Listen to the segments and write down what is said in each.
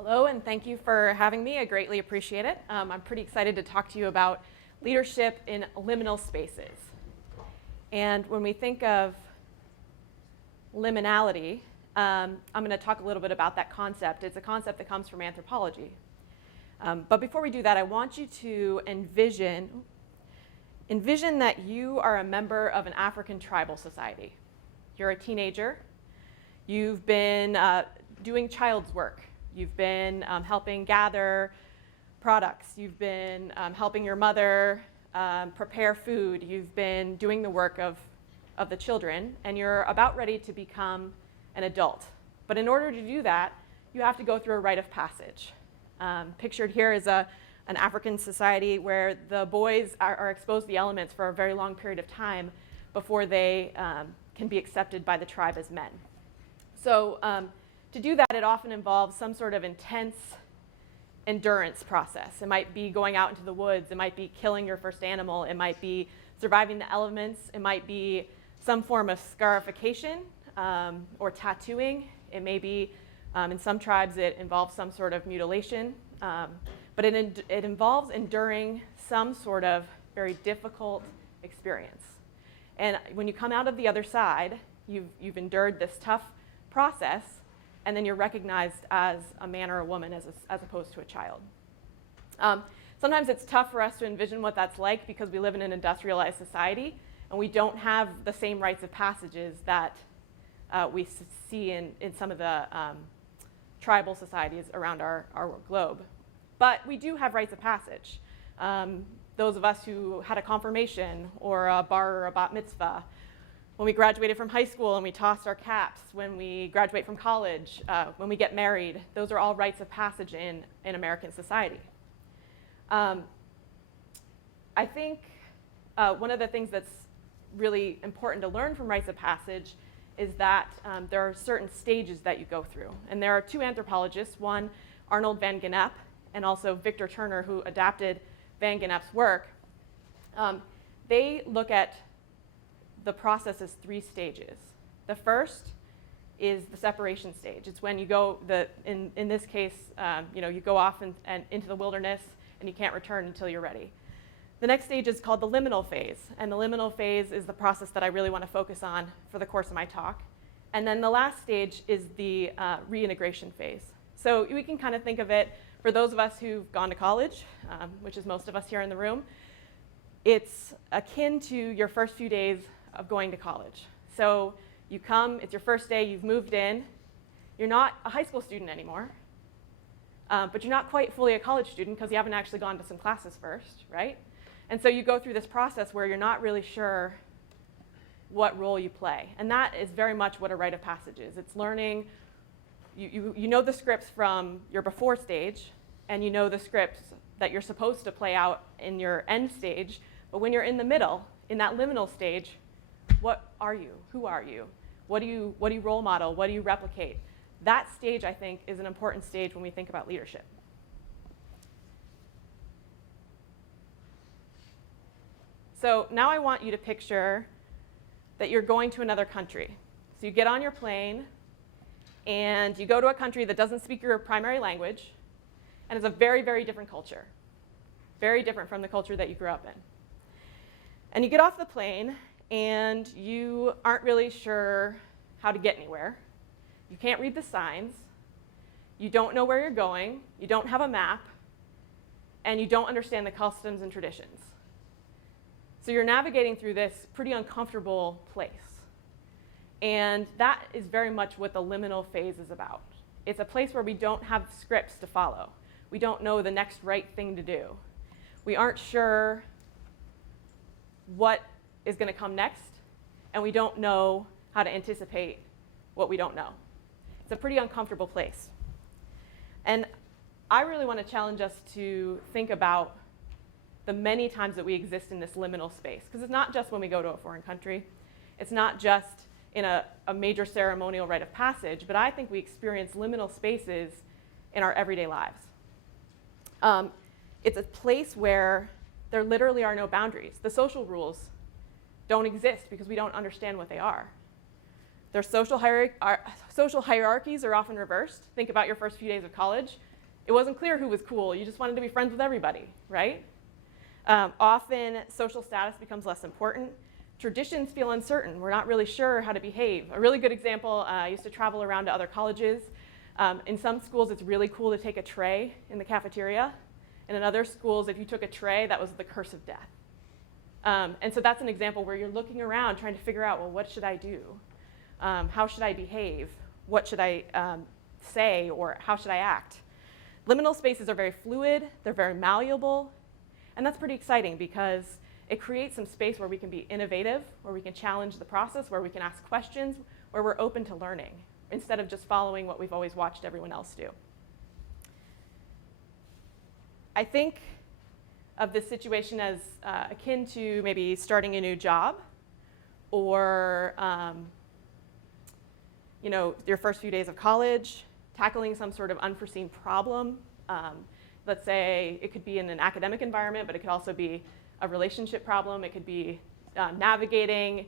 Hello, and thank you for having me. I greatly appreciate it. I'm pretty excited to talk to you about leadership in liminal spaces. And when we think of liminality, I'm going to talk a little bit about that concept. It's a concept that comes from anthropology. But before we do that, I want you to envision that you are a member of an African tribal society. You're a teenager. You've been doing child's work. You've been helping gather products. You've been helping your mother prepare food. You've been doing the work of the children, and you're about ready to become an adult. But in order to do that, you have to go through a rite of passage. Pictured here is an African society where the boys are exposed to the elements for a very long period of time before they can be accepted by the tribe as men. So to do that, it often involves some sort of intense endurance process. It might be going out into the woods. It might be killing your first animal. It might be surviving the elements. It might be some form of scarification or tattooing. It may be, in some tribes, it involves some sort of mutilation. But it involves enduring some sort of very difficult experience. And when you come out of the other side, you've endured this tough process, and then you're recognized as a man or a woman as opposed to a child. Sometimes it's tough for us to envision what that's like because we live in an industrialized society, and we don't have the same rites of passages that we see in some of the tribal societies around our globe. But we do have rites of passage. Those of us who had a confirmation or a bar or a bat mitzvah, when we graduated from high school and we tossed our caps, when we graduate from college, when we get married, those are all rites of passage in American society. I think one of the things that's really important to learn from rites of passage is that there are certain stages that you go through. And there are two anthropologists, one Arnold van Gennep and also Victor Turner, who adapted van Gennep's work. They look at the process is 3 stages. The first is the separation stage. It's when you go, in this case, you go off and into the wilderness and you can't return until you're ready. The next stage is called the liminal phase, and the liminal phase is the process that I really want to focus on for the course of my talk. And then the last stage is the reintegration phase. So we can kind of think of it, for those of us who've gone to college, which is most of us here in the room, it's akin to your first few days of going to college. So you come, it's your first day, you've moved in, you're not a high school student anymore, but you're not quite fully a college student because you haven't actually gone to some classes first, right? And so you go through this process where you're not really sure what role you play. And that is very much what a rite of passage is. It's learning, you know the scripts from your before stage, and you know the scripts that you're supposed to play out in your end stage, but when you're in the middle, in that liminal stage, what are you? Who are you? What do you role model? What do you replicate? That stage, I think, is an important stage when we think about leadership. So now I want you to picture that you're going to another country. So you get on your plane, and you go to a country that doesn't speak your primary language, and it's a very, very different culture. Very different from the culture that you grew up in. And you get off the plane, and you aren't really sure how to get anywhere. You can't read the signs. You don't know where you're going. You don't have a map. And you don't understand the customs and traditions. So you're navigating through this pretty uncomfortable place. And that is very much what the liminal phase is about. It's a place where we don't have scripts to follow. We don't know the next right thing to do. We aren't sure what is going to come next, and we don't know how to anticipate what we don't know. It's a pretty uncomfortable place. And I really want to challenge us to think about the many times that we exist in this liminal space, because it's not just when we go to a foreign country. It's not just in a major ceremonial rite of passage, but I think we experience liminal spaces in our everyday lives. It's a place where there literally are no boundaries. The social rules don't exist because we don't understand what they are. Their social hierarchies are often reversed. Think about your first few days of college. It wasn't clear who was cool. You just wanted to be friends with everybody, right? Often, social status becomes less important. Traditions feel uncertain. We're not really sure how to behave. A really good example, I used to travel around to other colleges. In some schools, it's really cool to take a tray in the cafeteria. And in other schools, if you took a tray, that was the curse of death. And so that's an example where you're looking around trying to figure out, well, what should I do? How should I behave? What should I say, or how should I act? Liminal spaces are very fluid. They're very malleable. And that's pretty exciting because it creates some space where we can be innovative, where we can challenge the process, where we can ask questions, where we're open to learning, instead of just following what we've always watched everyone else do. I think of this situation as akin to maybe starting a new job, or your first few days of college, tackling some sort of unforeseen problem. Let's say it could be in an academic environment, but it could also be a relationship problem. It could be navigating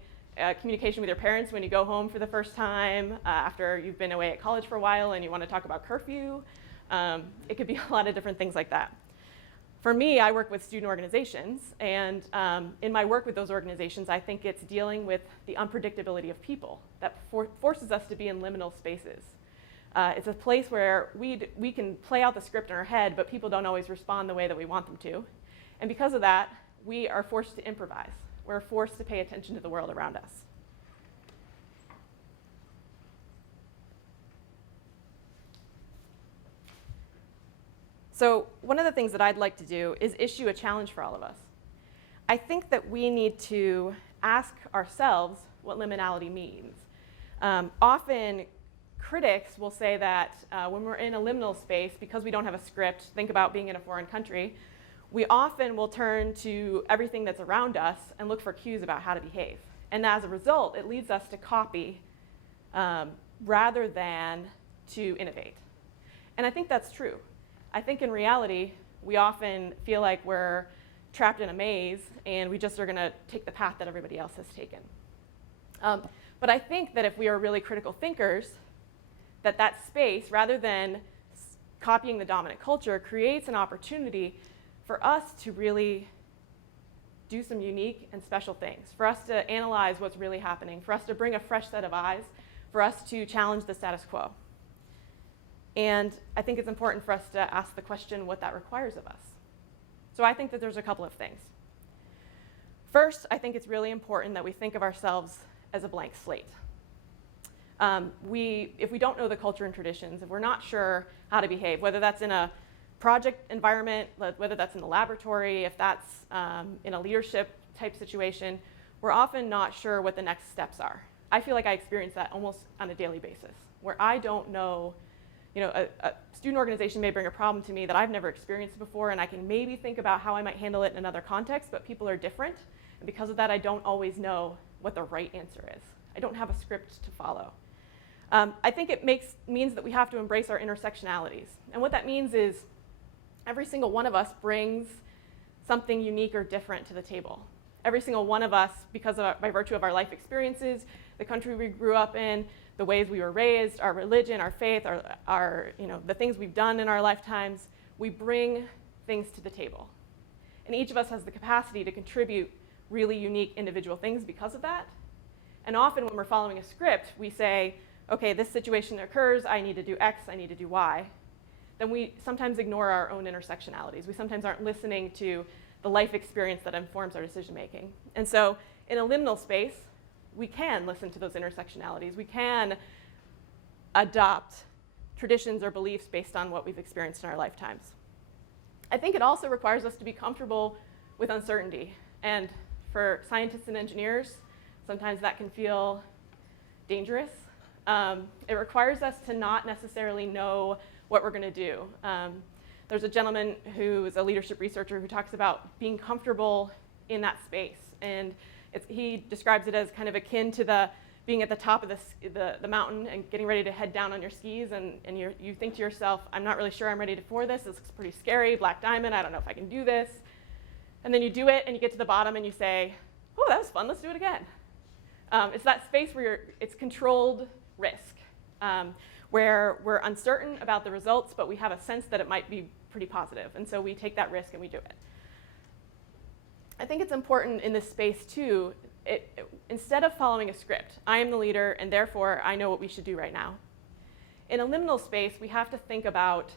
communication with your parents when you go home for the first time after you've been away at college for a while and you want to talk about curfew. It could be a lot of different things like that. For me, I work with student organizations, and in my work with those organizations, I think it's dealing with the unpredictability of people that forces us to be in liminal spaces. It's a place where we can play out the script in our head, but people don't always respond the way that we want them to. And because of that, we are forced to improvise. We're forced to pay attention to the world around us. So one of the things that I'd like to do is issue a challenge for all of us. I think that we need to ask ourselves what liminality means. Often, critics will say that when we're in a liminal space, because we don't have a script, think about being in a foreign country, we often will turn to everything that's around us and look for cues about how to behave. And as a result, it leads us to copy rather than to innovate. And I think that's true. I think in reality, we often feel like we're trapped in a maze and we just are going to take the path that everybody else has taken. But I think that if we are really critical thinkers, that space, rather than copying the dominant culture, creates an opportunity for us to really do some unique and special things, for us to analyze what's really happening, for us to bring a fresh set of eyes, for us to challenge the status quo. And I think it's important for us to ask the question what that requires of us. So I think that there's a couple of things. First, I think it's really important that we think of ourselves as a blank slate. If we don't know the culture and traditions, if we're not sure how to behave, whether that's in a project environment, whether that's in the laboratory, if that's in a leadership type situation, we're often not sure what the next steps are. I feel like I experience that almost on a daily basis, where I don't know, a student organization may bring a problem to me that I've never experienced before, and I can maybe think about how I might handle it in another context, but people are different, and because of that, I don't always know what the right answer is. I don't have a script to follow. I think it means that we have to embrace our intersectionalities. And what that means is every single one of us brings something unique or different to the table. Every single one of us, by virtue of our life experiences, the country we grew up in, the ways we were raised, our religion, our faith, the things we've done in our lifetimes, we bring things to the table. And each of us has the capacity to contribute really unique individual things because of that. And often when we're following a script, we say, okay, this situation occurs, I need to do X, I need to do Y. Then we sometimes ignore our own intersectionalities. We sometimes aren't listening to the life experience that informs our decision making. And so in a liminal space, we can listen to those intersectionalities. We can adopt traditions or beliefs based on what we've experienced in our lifetimes. I think it also requires us to be comfortable with uncertainty. And for scientists and engineers, sometimes that can feel dangerous. It requires us to not necessarily know what we're going to do. There's a gentleman who is a leadership researcher who talks about being comfortable in that space. And he describes it as kind of akin to being at the top of the mountain and getting ready to head down on your skis, and you think to yourself, I'm not really sure I'm ready for this. This looks pretty scary, black diamond, I don't know if I can do this. And then you do it, and you get to the bottom, and you say, that was fun, let's do it again. It's that space where it's controlled risk. where we're uncertain about the results, but we have a sense that it might be pretty positive. And so we take that risk and we do it. I think it's important in this space too, instead of following a script, I am the leader and therefore I know what we should do right now. In a liminal space, we have to think about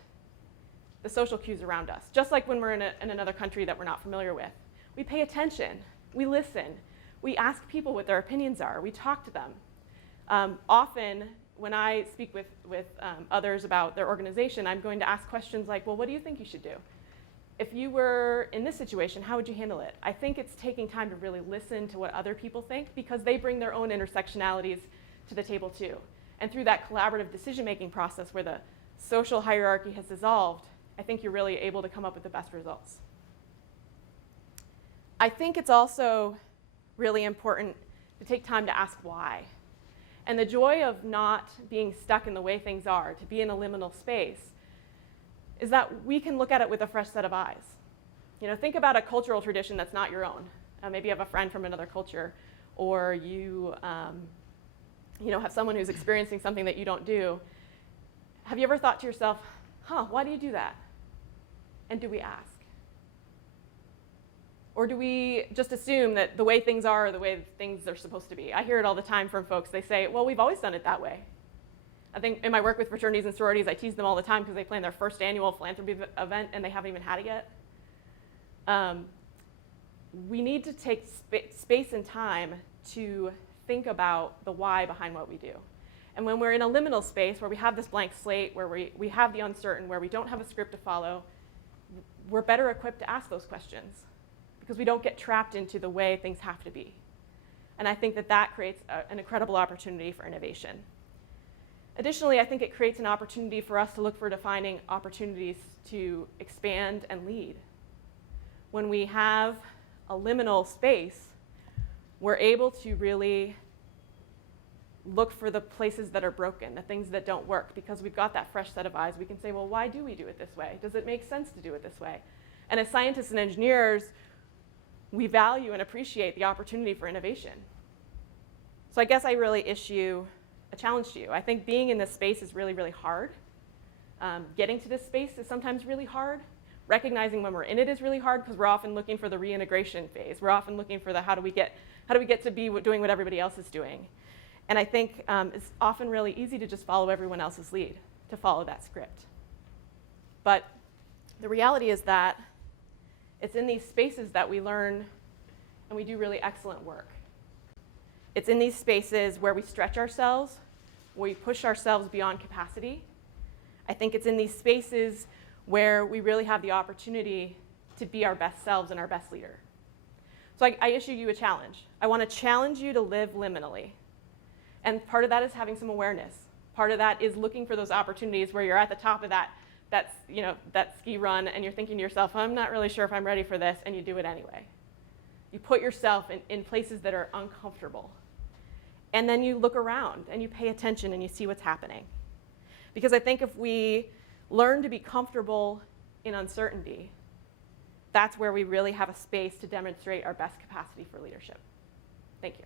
the social cues around us, just like when we're in another country that we're not familiar with. We pay attention, we listen, we ask people what their opinions are, we talk to them. Often, when I speak with others about their organization, I'm going to ask questions like, well, what do you think you should do? If you were in this situation, how would you handle it? I think it's taking time to really listen to what other people think because they bring their own intersectionalities to the table too. And through that collaborative decision-making process where the social hierarchy has dissolved, I think you're really able to come up with the best results. I think it's also really important to take time to ask why. And the joy of not being stuck in the way things are, to be in a liminal space, is that we can look at it with a fresh set of eyes. You know, think about a cultural tradition that's not your own. Maybe you have a friend from another culture, or you have someone who's experiencing something that you don't do. Have you ever thought to yourself, why do you do that? And do we ask? Or do we just assume that the way things are the way things are supposed to be? I hear it all the time from folks. They say, well, we've always done it that way. I think in my work with fraternities and sororities, I tease them all the time because they plan their first annual philanthropy event and they haven't even had it yet. We need to take space and time to think about the why behind what we do. And when we're in a liminal space where we have this blank slate, where we have the uncertain, where we don't have a script to follow, we're better equipped to ask those questions because we don't get trapped into the way things have to be. And I think that creates an incredible opportunity for innovation. Additionally, I think it creates an opportunity for us to look for defining opportunities to expand and lead. When we have a liminal space, we're able to really look for the places that are broken, the things that don't work, because we've got that fresh set of eyes. We can say, well, why do we do it this way? Does it make sense to do it this way? And as scientists and engineers, we value and appreciate the opportunity for innovation. So I guess I really issue a challenge to you. I think being in this space is really, really hard. Getting to this space is sometimes really hard. Recognizing when we're in it is really hard because we're often looking for the reintegration phase. We're often looking for the how do we get to be doing what everybody else is doing. And I think it's often really easy to just follow everyone else's lead, to follow that script. But the reality is that it's in these spaces that we learn and we do really excellent work. It's in these spaces where we stretch ourselves, where we push ourselves beyond capacity. I think it's in these spaces where we really have the opportunity to be our best selves and our best leader. So I issue you a challenge. I want to challenge you to live liminally. And part of that is having some awareness. Part of that is looking for those opportunities where you're at the top of that ski run and you're thinking to yourself, I'm not really sure if I'm ready for this, and you do it anyway. You put yourself in places that are uncomfortable. And then you look around and you pay attention and you see what's happening. Because I think if we learn to be comfortable in uncertainty, that's where we really have a space to demonstrate our best capacity for leadership. Thank you.